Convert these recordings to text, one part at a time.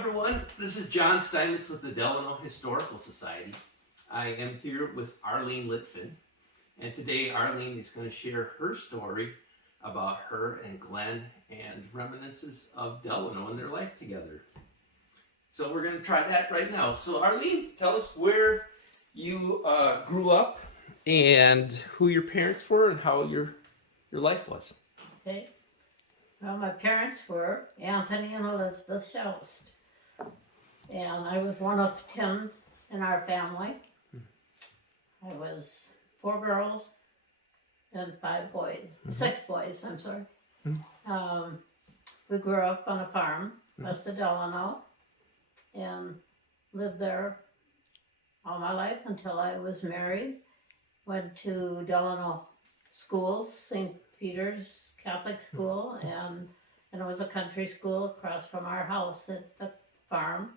everyone. This is John Steinmetz with the Delano Historical Society. I am here with Arlene Litfin, and today Arlene is going to share her story about her and Glen and reminiscences of Delano and their life together. So we're going to try that right now. So Arlene, tell us where you grew up and who your parents were and how your life was. Okay. Well, my parents were Anthony and Elizabeth Shoust. And I was one of 10 in our family. I was 4 girls and 5 boys. 6 boys, I'm sorry. We grew up on a farm west of Delano and lived there all my life until I was married. Went to Delano schools, St. Peter's Catholic School, and it was a country school across from our house at the farm,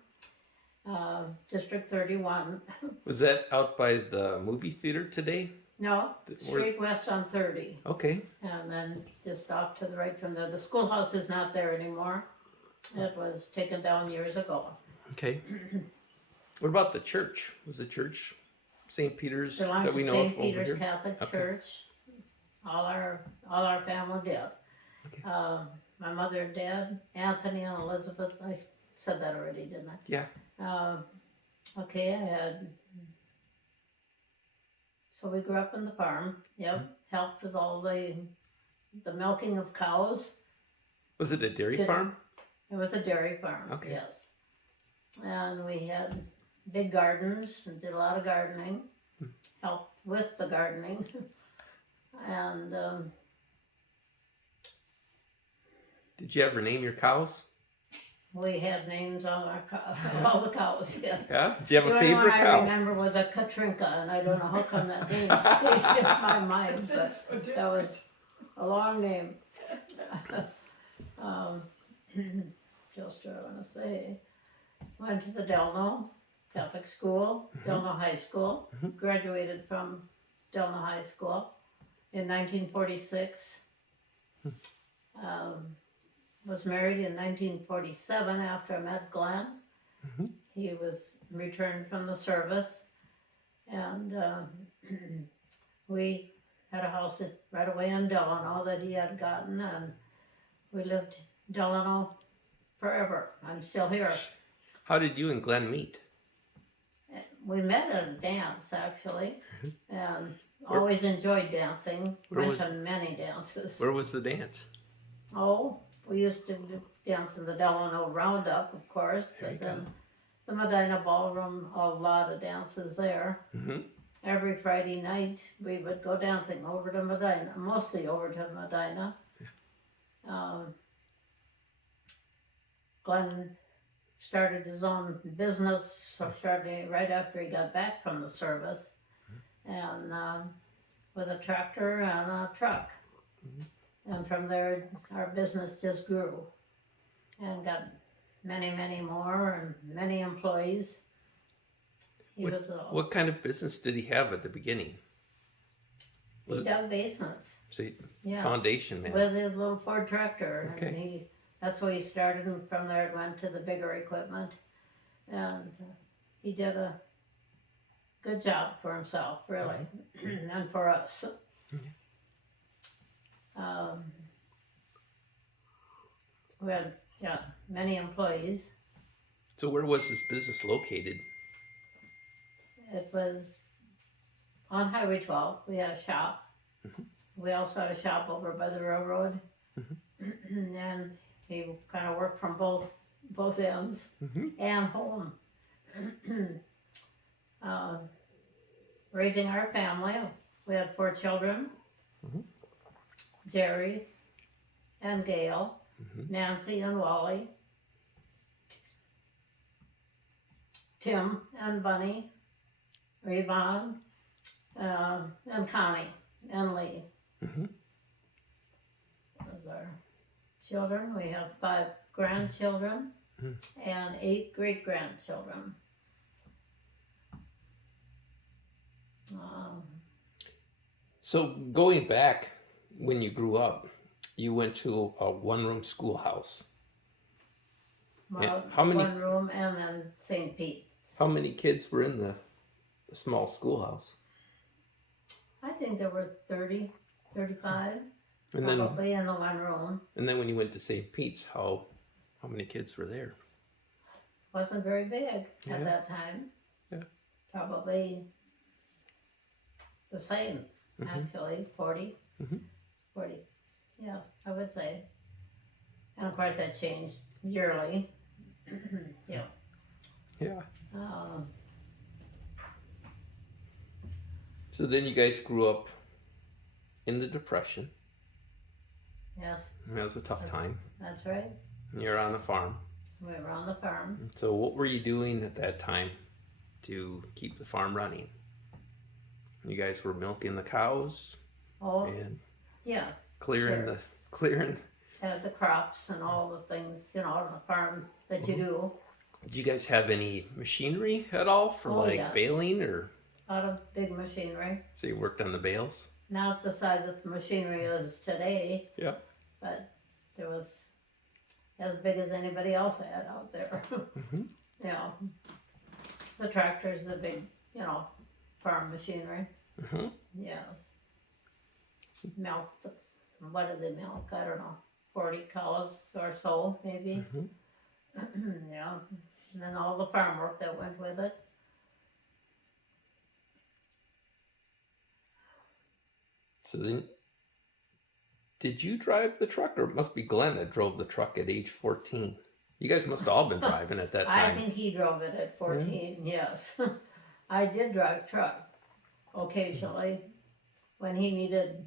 District 31. Was that out by the movie theater today? No, straight west on 30. Okay. And then just off to the right from there. The schoolhouse is not there anymore. It was taken down years ago. Okay. What about the church? Was the church St. Peter's Belonged that we to know of St. over Peter's here? Catholic Okay. Church. All our family did. Okay. My mother and dad, Anthony and Elizabeth. I said that already, didn't I? Yeah. Okay, I had. So we grew up in the farm. Yep. Helped with all the milking of cows. Was it a dairy Did- farm? It was a dairy farm. Okay. Yes. And we had big gardens and did a lot of gardening. Helped with the gardening. And Did you ever name your cows? we had names on all the cows. Yeah. Yeah. Did you have The a only favorite one I cow? remember was a Katrinka, and I don't know how come that name stays in my mind, but that was a long name. Just what I want to say. Went to the Delano Catholic School, Delano High School. Graduated from Delano High School in 1946. Was married in 1947 after I met Glen. He was returned from the service, and we had a house right away in Delano that he had gotten, and we lived Delano forever. I'm still here. How did you and Glenn meet? We met at a dance, actually, and always enjoyed dancing. Went to many dances. Where was the dance? Oh, we used to dance in the Delano Roundup, of course, but then the Medina Ballroom, a lot of dances there. Every Friday night, we would go dancing over to Medina, mostly over to Medina. Glenn started his own business shortly right after he got back from the service, and with a tractor and a truck. And from there, our business just grew and got many, many more and many employees. What kind of business did he have at the beginning? He dug basements. So Yeah. foundation man. With his little Ford tractor. Okay. And that's where he started, and from there it went to the bigger equipment. And he did a good job for himself, really, and for us. We had many employees. So where was this business located? It was on Highway 12. We had a shop. We also had a shop over by the railroad. And he kind of worked from both ends and home. Raising our family, we had 4 children. Jerry and Gail, Nancy and Wally, Tim and Bunny, Yvonne, and Connie and Lee. Those are children. We have 5 grandchildren and 8 great-grandchildren. So going back when you grew up, you went to a one-room schoolhouse. Well, how many one room and then St. Pete. how many kids were in the small schoolhouse? I think there were 30, 35, And then probably in the one room. when you went to St. Pete's, how many kids were there? Wasn't very big Yeah. at that time. Yeah. Probably the same, Mhm. actually, 40. Mhm. 40, yeah, I would say. And of course that changed yearly. Yeah. Yeah. Um, So then you guys grew up in the Depression. yes, That was a tough time. that's right. You're on a farm. We were on the farm. So what were you doing at that time to keep the farm running? You guys were milking the cows Oh, and yes. clearing Sure. clearing. Had the crops and all the things, on the farm that you do. Did you guys have any machinery at all for Oh, like yeah. baling, or A lot of big machinery. so you worked on the bales? Not the size of machinery is today, Yeah. but there was as big as anybody else had out there. Mhm. The tractors, the big, farm machinery. Mhm. Yes. Milk, what did they milk? I don't know, 40 cows or so, maybe. Mhm. Yeah. And then all the farm work that went with it. So then, did you drive the truck, or it must be Glenn that drove the truck at age 14? You guys must have all been driving at that I time. think he drove it at 14, yes. I did drive truck occasionally when he needed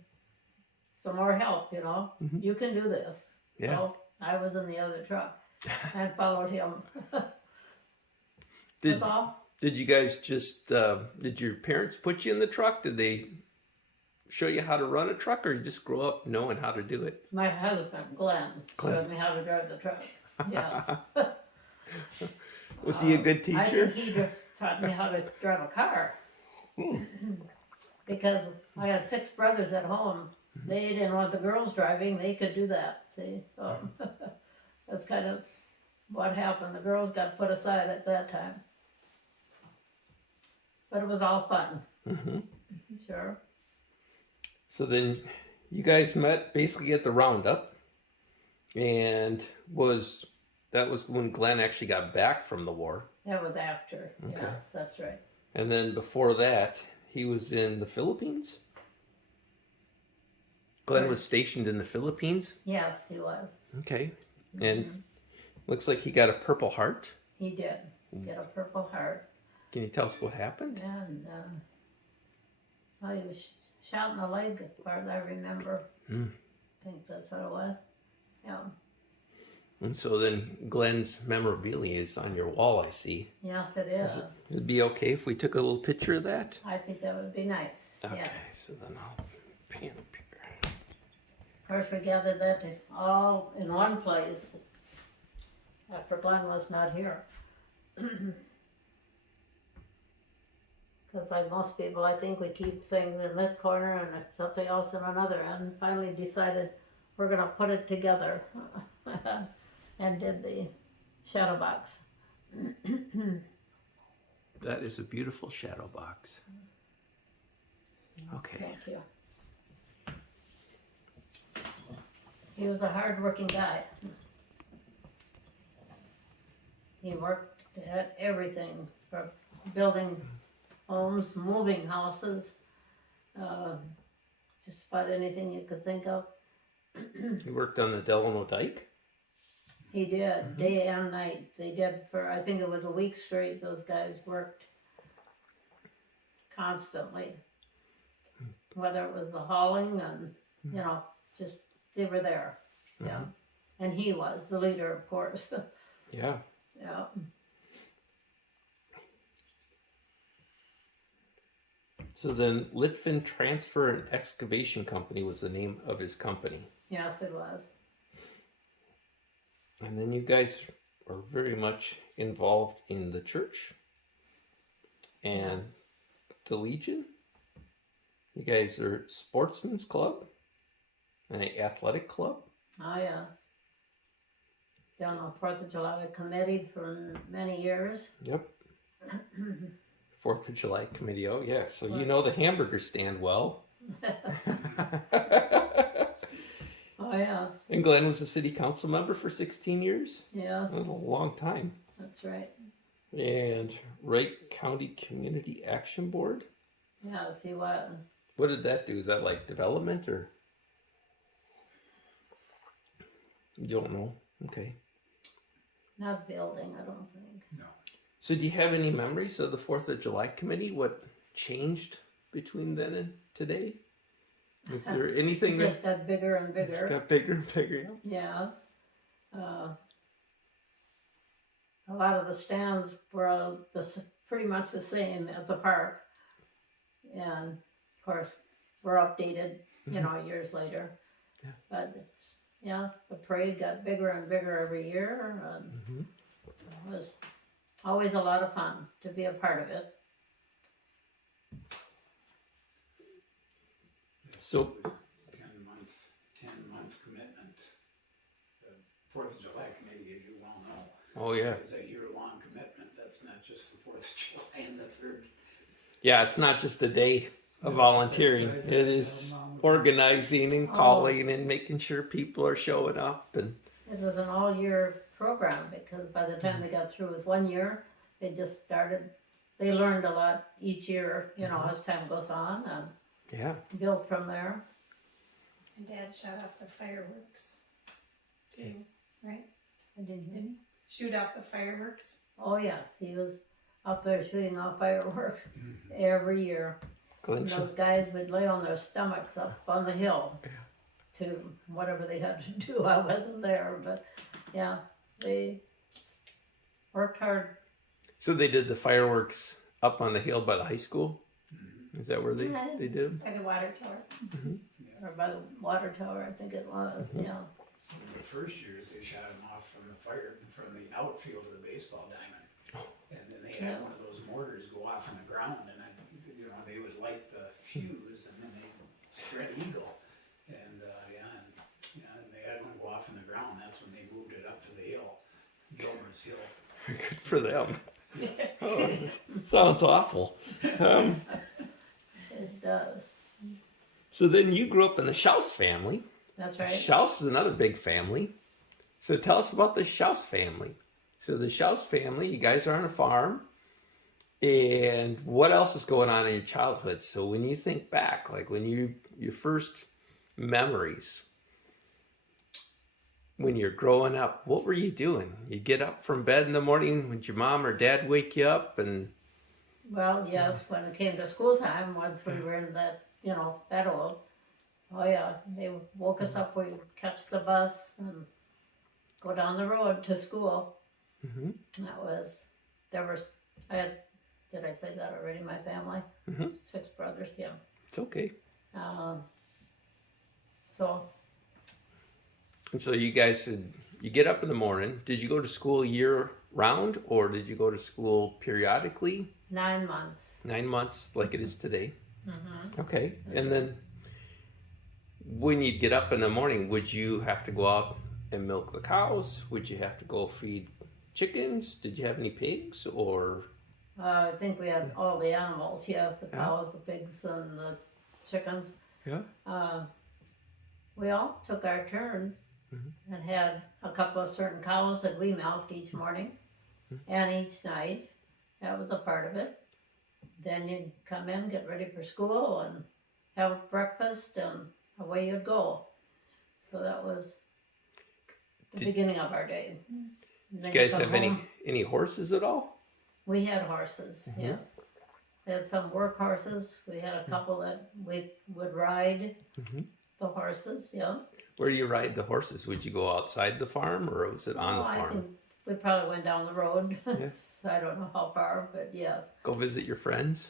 some more help, Mhm. You can do this. Yeah. So I was in the other truck and followed him. Did That's all. Did you guys just did your parents put you in the truck? Did they show you how to run a truck, or you just grow up knowing how to do it? My husband, Glen, showed me how to drive the truck. Yes. Was he a good I teacher? think he taught me how to drive a car. Because I had 6 brothers at home. They didn't want the girls driving. They could do that. See, so that's kind of what happened. The girls got put aside at that time. But it was all fun. Mhm. Sure. So then you guys met basically at the roundup, and that was when Glenn actually got back from the war. That was after. Okay. Yes, that's right. And then before that, he was in the Philippines. Glenn was stationed in the Philippines. Yes, he was. Okay. And looks like he got a Purple Heart. He did get a Purple Heart. Can you tell us what happened? And well, he was shot in the leg as far as I remember. Mm. I think that's what it was. Yeah. And so then Glenn's memorabilia is on your wall, I see. Yes, it is. It'd be okay if we took a little picture of that? I think that would be nice. Okay, Yes. so then I'll pan up here. Of course, we gathered that all in one place after Glen was not here. Because like most people, I think we keep things in this corner and something else in another, and finally decided we're going to put it together and did the shadow box. That is a beautiful shadow box. Okay. Thank you. He was a hard-working guy. He worked at everything, from building homes, moving houses, just about anything you could think of. You worked on the Delano Dike? He did, day and night. They did for, I think it was a week straight, those guys worked constantly. Whether it was the hauling and, just, they were there. Yeah. And he was the leader, of course. Yeah. Yeah. So then Litfin Transfer and Excavation Company was the name of his company. Yes, it was. And then you guys are very much involved in the church and the Legion. You guys are sportsman's club and an athletic club. Oh, yes. Delano 4th of July committee for many years. Yep. 4th of July committee. Oh, yeah. So you Right. know the hamburger stand well. Oh, yes. And Glen was a city council member for 16 years. Yes, That was a long time. that's right. And Wright County Community Action Board. Yes, he was. What did that do? Is that like development or? You don't know. Okay. Not building, I don't think. No. So do you have any memories of the 4th of July committee? What changed between then and today? Is there anything It that just got bigger and just bigger. got bigger and bigger? Yeah. A lot of the stands were pretty much the same at the park. And of course, were updated, years later. Yeah. But the parade got bigger and bigger every year. And Mm-hmm. it was always a lot of fun to be a part of it. So 10-month commitment. The 4th of July committee, as you well know, oh yeah. is a year-long commitment. That's not just the 4th of July and the 3rd. Yeah, it's not just a day of volunteering. It is organizing and calling and making sure people are showing up and It was an all-year program because by the time they got through with 1 year, they just started, they learned a lot each year, as time goes on and yeah. built from there. And Dad shot off the fireworks too, right? I didn't hear. Didn't shoot off the fireworks. Oh yes, he was up there shooting off fireworks every year. Glen And those guys would lay on their stomachs up on the hill to whatever they had to do. I wasn't there, but yeah, they worked hard. So they did the fireworks up on the hill by the high school? Mm-hmm. Is that where they did them? By the water tower. Or by the water tower, I think it was, yeah. So in the first years, they shot them off from the outfield of the baseball diamond. And then they had one of those mortars go off on the ground and they would light the fuse and then they spread eagle. And and they had one go off on the ground. That's when they moved it up to the hill, Gilmer's Hill. Good for them. Oh, sounds awful. It does. So then you grew up in the Schaus family. That's right. Schaus is another big family. So tell us about the Schaus family. So the Schaus family, you guys are on a farm. And what else is going on in your childhood? So when you think back, like when your first memories, when you're growing up, what were you doing? You get up from bed in the morning, would your mom or dad wake you up and Well, yes, when it came to school time, once we were in that, that old, oh yeah, they woke us up, we'd catch the bus and go down the road to school. Mhm. Did I say that already, my family? Mhm. 6 brothers, yeah. it's okay. So, And so you guys you get up in the morning. Did you go to school year round or did you go to school periodically? 9 months. 9 months like it is today. Mm-hmm. Okay. And then when you get up in the morning, would you have to go out and milk the cows? Would you have to go feed chickens? Did you have any pigs or? I think we had all the animals, yes, the cows, the pigs, and the chickens. Yeah. We all took our turn and had a couple of certain cows that we milked each morning and each night. That was a part of it. Then you'd come in, get ready for school, and have breakfast, and away you'd go. So that was the beginning of our day. Did you guys have any horses at all? We had horses, yeah. We had some work horses. We had a couple that we would ride the horses, yeah. Where do you ride the horses? Would you go outside the farm or was it on the I farm? think we probably went down the road. Yes. I don't know how far, but yeah. Go visit your friends?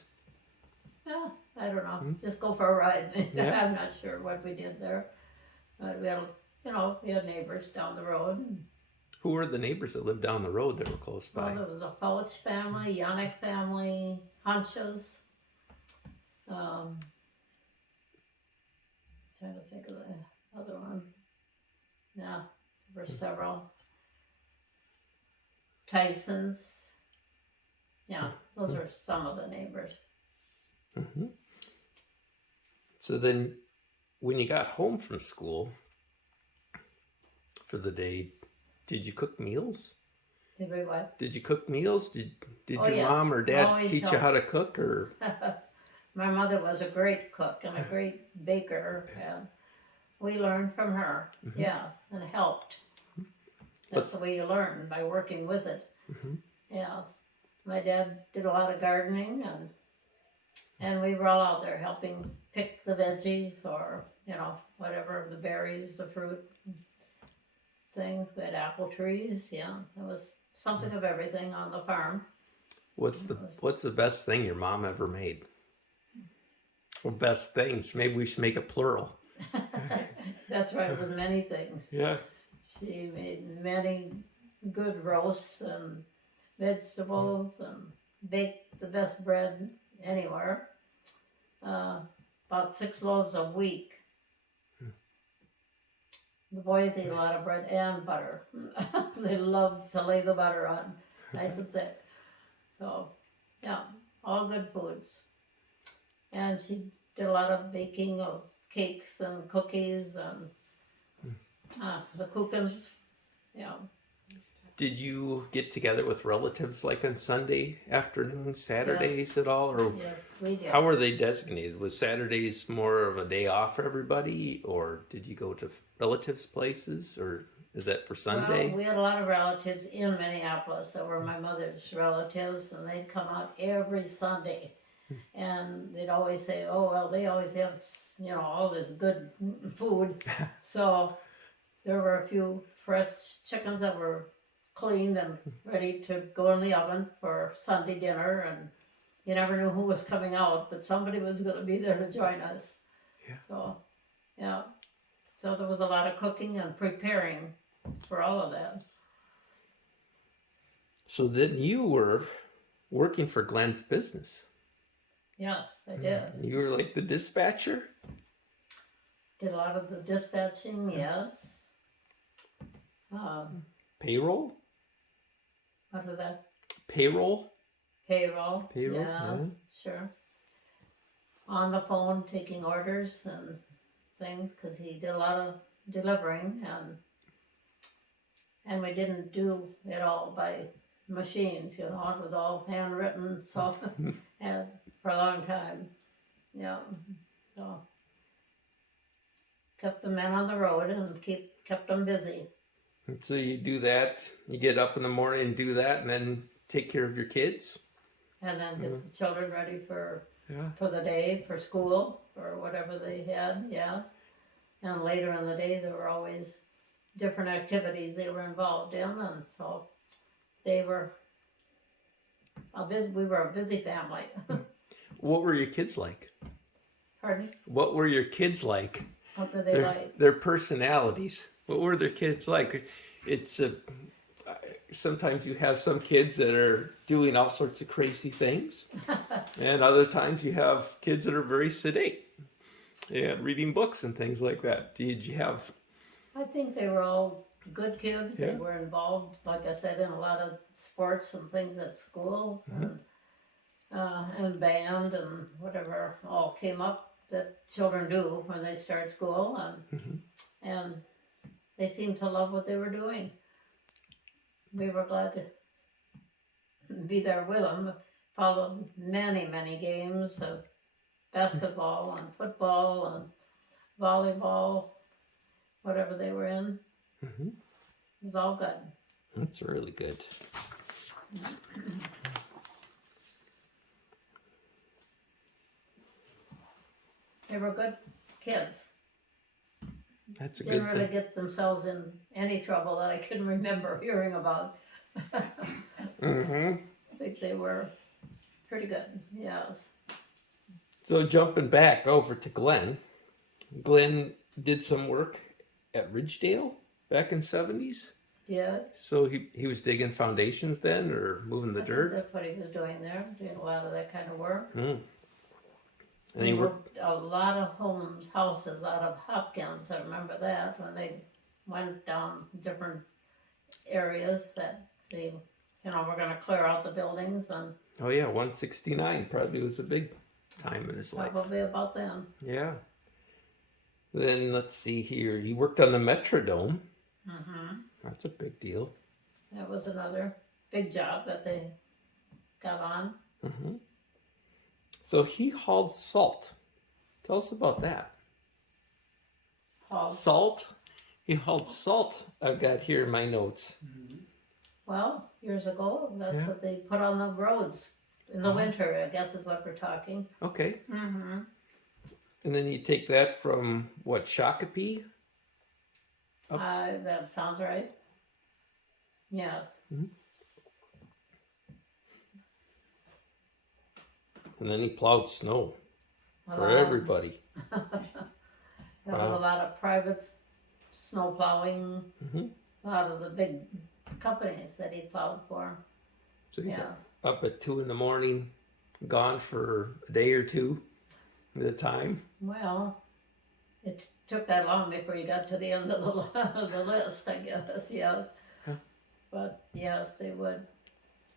Yeah, I don't know. Just go for a ride. Yeah. I'm not sure what we did there. But we had, we had neighbors down the road. Who were the neighbors that lived down the road that were close by? Well, there was a Fouch family, Yannick family, Hunches. Trying to think of the other one. Yeah, there were several. Tyson's. Yeah, those are some of the neighbors. Mm-hmm. So then, when you got home from school for the day, did you cook meals? Did we what? Did you cook meals? Did Oh, your yes. mom or dad Always teach you help. how to cook, or? My mother was a great cook and a great baker, and we learned from her. Mhm. Yes, and helped. That's the way you learn, by working with it. Mm-hmm. Yes. My dad did a lot of gardening, and we were all out there helping pick the veggies, or, whatever, the berries, the fruit things. We had apple trees. Yeah, it was something of everything on the farm. What's the best thing your mom ever made? Well, best things. Maybe we should make it plural. That's right, it was many things. Yeah. She made many good roasts and vegetables and baked the best bread anywhere. About 6 loaves a week. The boys eat a lot of bread and butter. They love to lay the butter on, nice and thick. So, yeah, all good foods. And she did a lot of baking of cakes and cookies and the kuchens. Yeah. Did you get together with relatives like on Sunday afternoons, Saturdays at all, or Yes, we did. how were they designated? Was Saturdays more of a day off for everybody, or did you go to relatives' places, or is that for Sunday? Well, we had a lot of relatives in Minneapolis that were my mother's relatives, and they'd come out every Sunday. And they'd always say, oh, well, they always have, all this good food. So there were a few fresh chickens that were cleaned and ready to go in the oven for Sunday dinner. And you never knew who was coming out, but somebody was going to be there to join us. Yeah. So, yeah. So there was a lot of cooking and preparing for all of that. So then you were working for Glen's business. Yes, I did. You were like the dispatcher? Did a lot of the dispatching, yes. Payroll? What was that? Payroll? Payroll. Payroll, Yes, yeah. sure. On the phone, taking orders and things, because he did a lot of delivering, and we didn't do it all by machines, it was all handwritten, so, and for a long time, yeah, so. Kept the men on the road and kept them busy. And so you do that, you get up in the morning and do that, and then take care of your kids? And then get the children ready for Yeah. the day, for school, or whatever they had, yes. And later in the day, there were always different activities they were involved in, and so we were a busy family. What were your kids like? Pardon? What were your kids like? What do they like? Their personalities. What were their kids like? It's sometimes you have some kids that are doing all sorts of crazy things, and other times you have kids that are very sedate and reading books and things like that. Did you have? I think they were all good kids. Yeah. They were involved, like I said, in a lot of sports and things at school, and band and whatever all came up that children do when they start school, and they seemed to love what they were doing. We were glad to be there with them. Followed many games of basketball and football and volleyball, whatever they were in. Mm-hmm. It was all good. That's really good. They were good kids. That's a Didn't good really thing. get themselves in any trouble that I can remember hearing about. Mm-hmm. I think they were pretty good, yes. So jumping back over to Glen. Glen did some work at Ridgedale back in '70s. Yeah. So he was digging foundations then, or moving the I think dirt. that's what he was doing there, doing a lot of that kind of work. Mm. And He he worked. moved a lot of houses out of Hopkins. I remember that when they went down different areas that they we're gonna clear out the buildings and Oh yeah, 169 probably was a big time in his life. probably about then. Yeah. Then let's see here. He worked on the Metrodome. Mm-hmm. That's a big deal. That was another big job that they got on. Hmm. So he hauled salt. Tell us about that. Hauled. Salt? He hauled salt. I've got here in my notes. Well, years ago, that's Yeah. what they put on the roads in the winter, I guess is what we're talking. Okay. Mm-hmm. And then you take that from what, Shakopee? Up. That sounds right. Yes. And then he plowed snow for Wow. everybody. There was a lot of private snow plowing, Mhm. a lot of the big companies that he plowed for. So he's Yes. up at 2 a.m, gone for a day or two at a time. Well, it took that long before you got to the end of the list, I guess, yes. Yeah. But yes, they would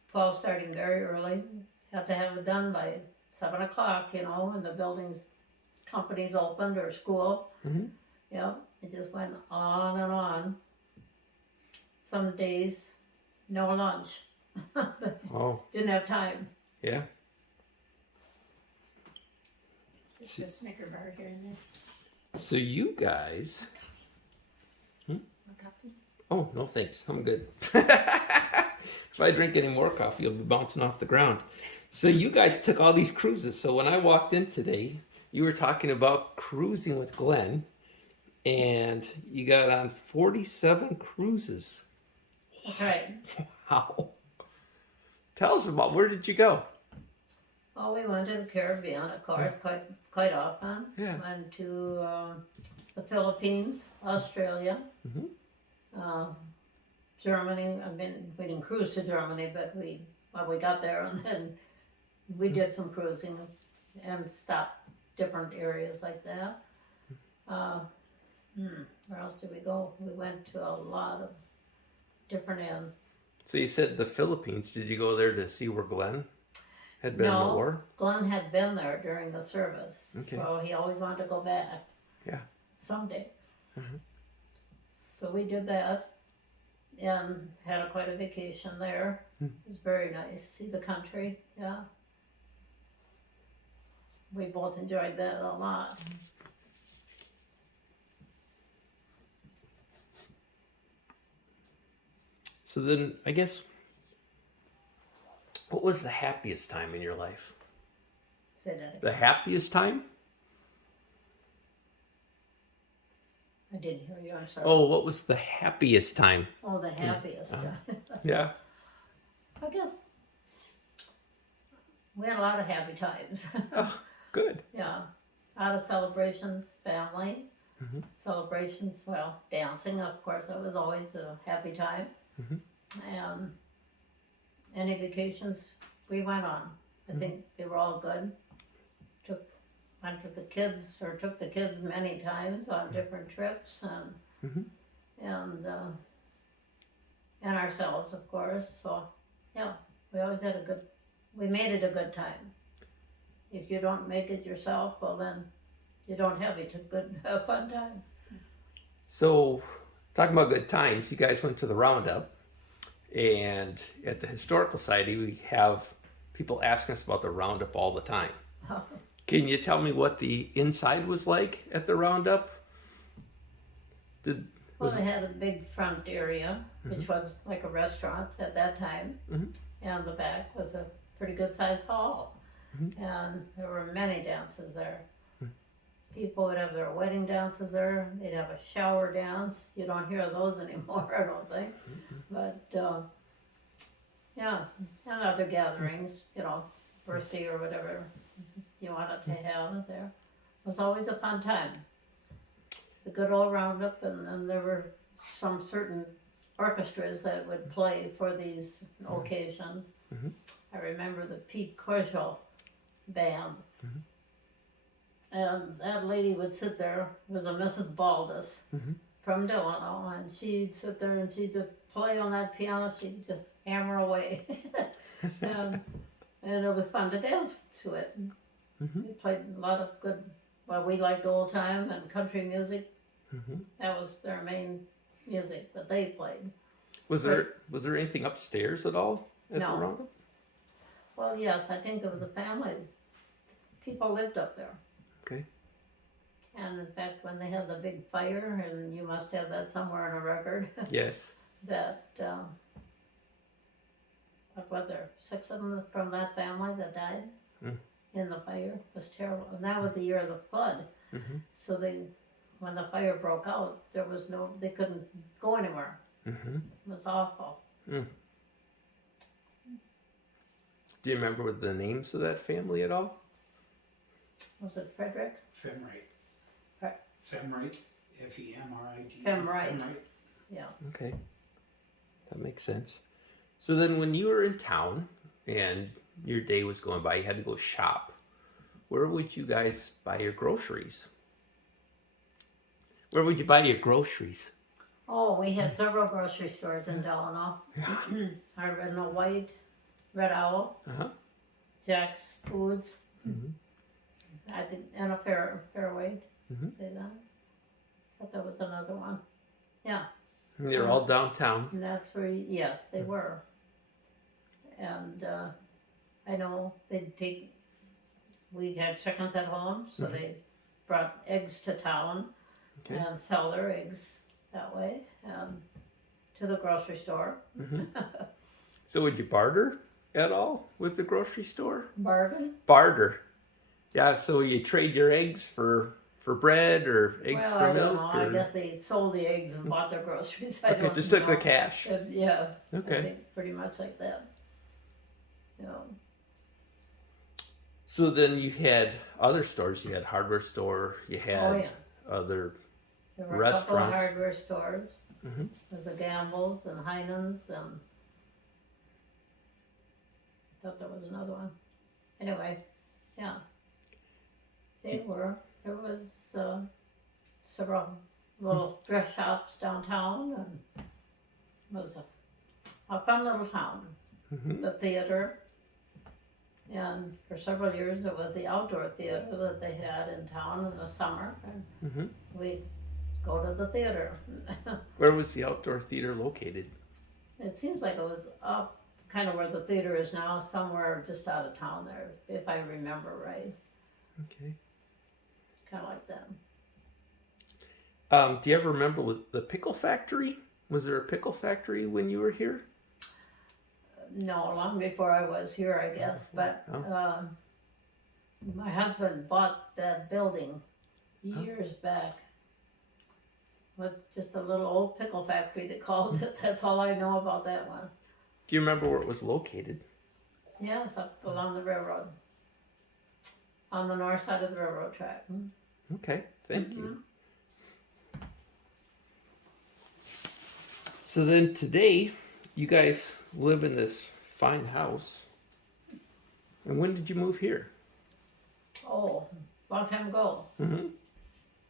plow starting very early. Had to have it done by 7 o'clock, when the buildings, companies opened or school. Mhm. Yep, it just went on and on. Some days, no lunch. Oh, Didn't have time. yeah. Just a Snicker bar here and there. So you guys. A copy. Oh, no thanks. I'm good. If I drink any more coffee, it'll be bouncing off the ground. So you guys took all these cruises. So when I walked in today, you were talking about cruising with Glen, and you got on 47 cruises. That's right. Wow. Tell us about, where did you go? Oh, we went to the Caribbean, of course, quite often. Yeah. Went to the Philippines, Australia, Germany. We didn't cruise to Germany, but we got there and then we did some cruising and stopped different areas like that. Where else did we go? We went to a lot of different ends. So you said the Philippines. Did you go there to see where Glen had been in the No. war? Glenn had been there during the service, Okay. so he always wanted to go back. Yeah. Someday. Mhm. So we did that and had quite a vacation there. It was very nice. See the country, yeah. We both enjoyed that a lot. So then, I guess, what was the happiest time in your life? Say that again. The happiest time? I didn't hear you, I'm sorry. Oh, what was the happiest time? Oh, the happiest. Yeah. I guess we had a lot of happy times. Oh, good. Yeah, a lot of celebrations, family, celebrations, well, dancing, of course, that was always a happy time. And any vacations we went on, I think they were all good. Took the kids many times on different trips and ourselves, of course, so yeah, we made it a good time. If you don't make it yourself, well then, you don't have a fun time. So, talking about good times, you guys went to the Roundup, and at the Historical Society, we have people asking us about the Roundup all the time. Can you tell me what the inside was like at the Roundup? Well, they had a big front area, which was like a restaurant at that time, and the back was a pretty good sized hall, and there were many dances there. People would have their wedding dances there. They'd have a shower dance. You don't hear those anymore, I don't think. But yeah, and other gatherings, birthday or whatever you wanted to have there. It was always a fun time. The good old Roundup, and then there were some certain orchestras that would play for these occasions. I remember the Pete Corshall band. And that lady would sit there, was a Mrs. Baldus from Delano, and she'd sit there and she'd just play on that piano, she'd just hammer away. and, and it was fun to dance to it. Mhm. We played a lot of good, well, we liked old time and country music. Mhm. That was their main music that they played. Was there anything upstairs at all at No. the Roundup? Well, yes, I think there was a family. People lived up there. Okay. And in fact, when they had the big fire, and you must have that somewhere in a record, Yes. that, what were there, 6 of them from that family that died Mm. in the fire? It was terrible. And that was the year of the flood. Mhm. So when the fire broke out, they couldn't go anywhere. Mhm. It was awful. Do you remember the names of that family at all? Was it Frederick? Femrite. Right. Femrite, F-E-M-R-I-T. Femrite. Yeah. Okay. That makes sense. So then when you were in town and your day was going by, you had to go shop. Where would you guys buy your groceries? Where would you buy your groceries? Oh, we had several grocery stores in Delano. I read no White, Red Owl, Uh-huh. Jack's Foods, Mhm. I think, and a Fairway. Mhm. Say that? I thought there was another one. Yeah, And they're all downtown. and that's where, yes, they were. And I know we had chickens at home, so they brought eggs to town Okay. and sell their eggs that way to the grocery store. So would you barter at all with the grocery store? Bargain? Barter. Yeah, so you trade your eggs for bread or eggs Well, for I milk? don't know. I or... guess they sold the eggs and bought their groceries. I Okay, don't just took the know. cash. Yeah, I Okay. think pretty much like that. Yeah. So then you had other stores. You had hardware store. You had Oh, yeah. other. There were a couple of Restaurants. hardware stores. Mhm. There's a Gamble's and Heinen's and I thought there was another one. Anyway, yeah. There was several little dress shops downtown and it was a fun little town. Mhm. The theater. And for several years it was the outdoor theater that they had in town in the summer. And Mhm. we'd go to the theater. Where was the outdoor theater located? It seems like it was up kind of where the theater is now, somewhere just out of town there, if I remember right. Okay. Kind of like that. Do you ever remember with the pickle factory? Was there a pickle factory when you were here? No, long before I was here, I guess. But Oh. my husband bought that building years back. It was just a little old pickle factory, they called it. That's all I know about that one. Do you remember where it was located? Yes, up along the railroad. On the north side of the railroad track. Okay, thank you. So then today, you guys live in this fine house. And when did you move here? Oh, long time ago. Mm-hmm.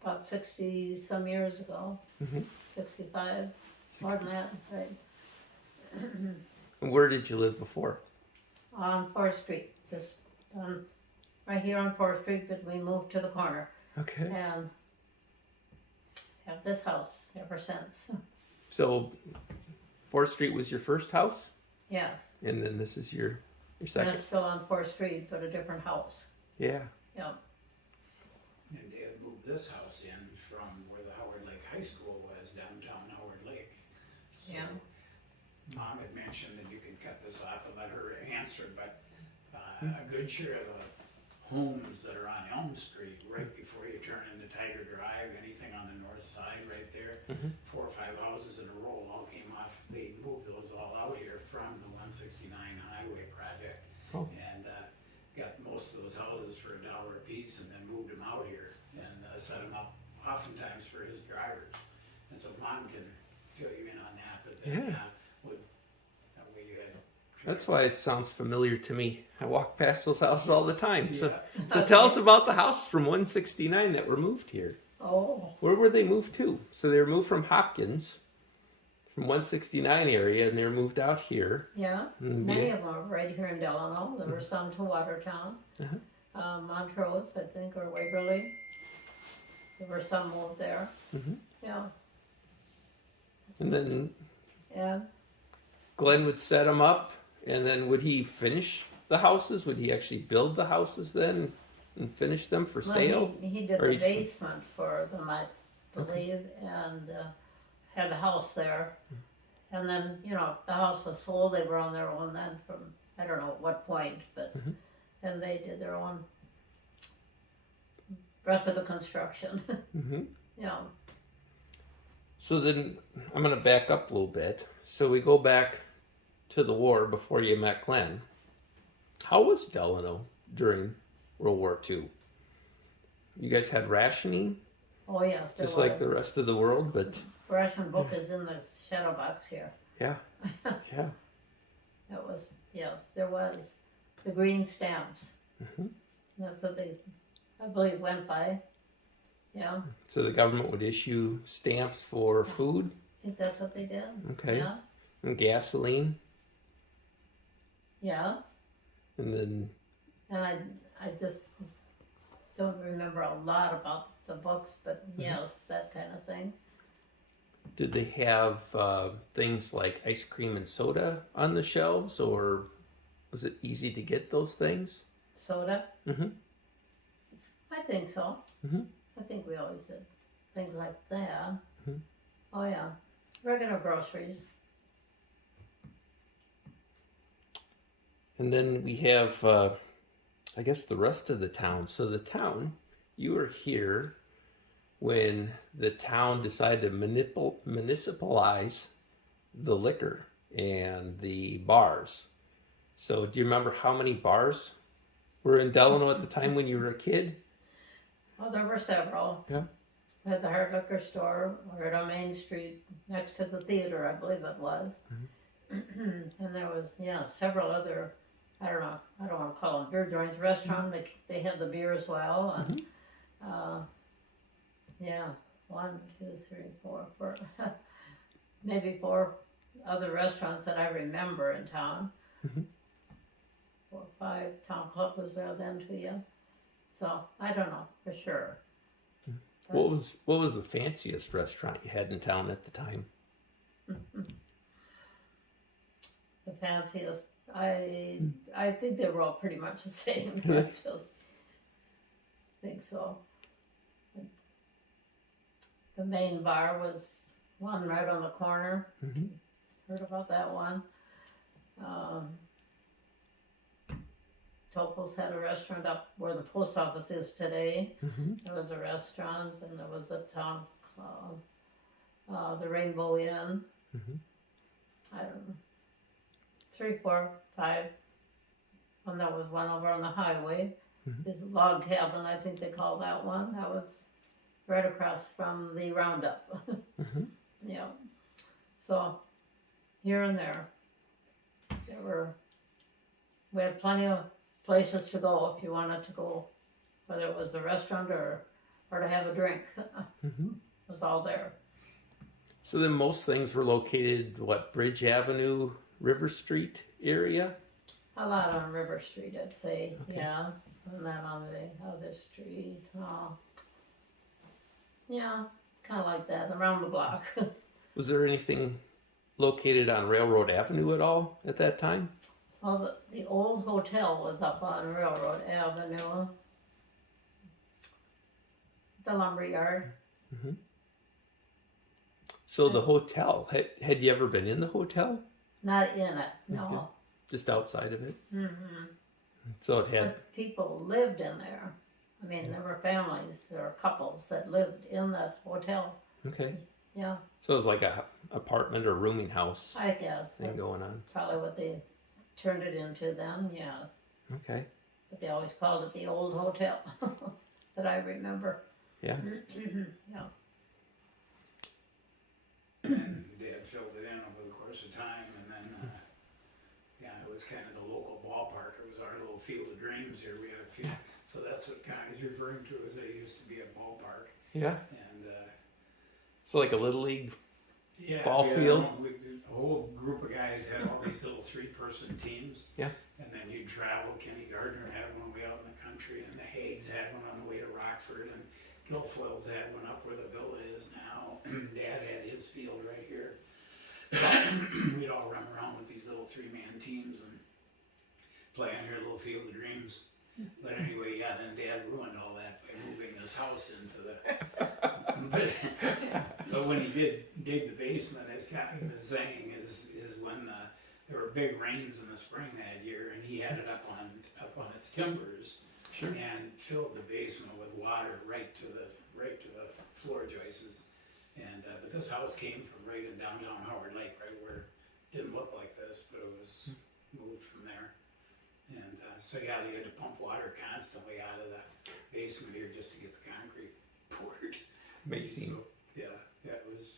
About 60 some years ago. Mhm. 65, more than that, right? And where did you live before? On 4th Street, just right here on 4th Street, but we moved to the corner Okay. and have this house ever since. So 4th Street was your first house? Yes, And then this is your and second? it's still on 4th Street, but a different house. Yeah. Yeah, And they had moved this house in from where the Howard Lake High School was, downtown Howard Lake. So Yeah. Mom had mentioned that you could cut this off and let her answer, but a good share of the homes that are on Elm Street, right before you turn into Tiger Drive, anything on the north side right there, 4 or 5 houses in a row all came off. They moved those all out here from the 169 highway project. Oh. And got most of those houses for $1 a piece and then moved them out here and set them up oftentimes for his drivers. And so Mom can fill you in on that, but then Yeah. that way you had. That's why it sounds familiar to me. I walk past those houses all the time. So, Yeah. so tell us about the houses from 169 that were moved here. oh, Where were they moved to? So they were moved from Hopkins, from 169 area, and they're moved out here. Yeah, And many of them are right here in Delano. There were some to Watertown, Montrose, I think, or Waverly. There were some moved there. Mhm. Yeah, And then and Glen would set them up, and then would he finish the houses? Would he actually build the houses then and finish them for well, sale? he did Or the he just- basement for them, I believe, and had a house there. And then, you know, the house was sold. They were on their own then from, I don't know at what point, but Mhm. then they did their own rest of the construction. Mm-hmm. You know, So then I'm going to back up a little bit. So we go back to the war before you met Glen. How was Delano during World War II? You guys had rationing, oh yes, there just was. like the rest of the world, but Ration book is in the shadow box here. yeah, yeah. That was, yes, there was the green stamps. Mhm. That's what they, I believe, went by. Yeah, So the government would issue stamps for food, I think that's what they did. okay, Yes, and gasoline, yes. and then And I just don't remember a lot about the books, but yes, that kind of thing. did they have things like ice cream and soda on the shelves, or was it easy to get those things? Soda? Mm-hmm. I think so. Mhm. I think we always did things like that. Mhm. Oh yeah, regular groceries. And then we have, I guess, the rest of the town. So the town, you were here when the town decided to municipalize the liquor and the bars. So do you remember how many bars were in Delano at the time when you were a kid? Well, there were several. Yeah. We had the hard liquor store right on Main Street next to the theater, I believe it was. And there was, yeah, several other, I don't want to call them beer joints, restaurant. They had the beer as well. And, yeah, 1, 2, 3, 4, maybe 4 other restaurants that I remember in town. Mhm. 4 or 5. Town Club was there then too, yeah. So I don't know for sure. What was the fanciest restaurant you had in town at the time? The fanciest, I think they were all pretty much the same. Really? Actually, I think so. The main bar was one right on the corner. Mm-hmm. Heard about that one. Topos had a restaurant up where the post office is today. Mm-hmm. There was a restaurant, and there was the town club, the Rainbow Inn. Mhm. I don't know, 3, 4, 5. And there was one over on the highway. Mhm. This log cabin, I think they call that one. That was right across from the Roundup. Mhm. Yeah. So here and there, we had plenty of places to go if you wanted to go, whether it was a restaurant or to have a drink. Mm-hmm. It was all there. So then most things were located, what, Bridge Avenue, River Street area? A lot on River Street, I'd say, Okay. yes, and then on the other street, yeah, kind of like that, around the block. Was there anything located on Railroad Avenue at all at that time? Well, the old hotel was up on Railroad Avenue, the lumber yard. So the hotel, had you ever been in the hotel? Not in it, no. Okay. Just outside of it? hmm So it had, But people lived in there. I mean, there were families or couples that lived in that hotel. okay. Yeah, So it was like a apartment or rooming house I guess thing that's going on. probably what they turned it into then, yes. Okay. But they always called it the old hotel that I remember. Yeah. Yeah. And Dad filled it in over the course of time, and then, yeah, it was kind of the local ballpark. It was our little field of dreams here. We had a field, so that's what Connie's referring to, is it used to be a ballpark, Yeah. and, So like a little league Yeah, ball yeah, field. A whole group of guys had all these little 3-person teams. Yeah. And then you'd travel. Kenny Gardner had one way out in the country, and the Hagues had one on the way to Rockford, and Guilfoyle's had one up where the villa is now. Dad had his field right here. We'd all run around with these little 3-man teams and play on your little field of dreams. But anyway, yeah, then Dad ruined all that by moving his house into the. But when he did dig the basement, as Scotty was saying, is when there were big rains in the spring that year, and he had it up on its timbers, Sure. and filled the basement with water right to the floor joists. And but this house came from right in downtown Howard Lake, right where it didn't look like this, but it was moved from there. And so yeah, they had to pump water constantly out of the basement here just to get the concrete poured. Amazing. So, yeah, it was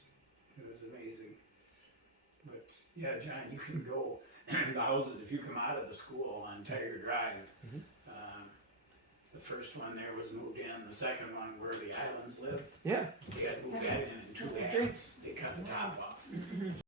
amazing. But yeah, John, you can go the houses if you come out of the school on Tiger Drive. The first one there was moved in. The second one where the islands live, Yeah. they had moved that in 2 Yeah. halves. They cut the top off.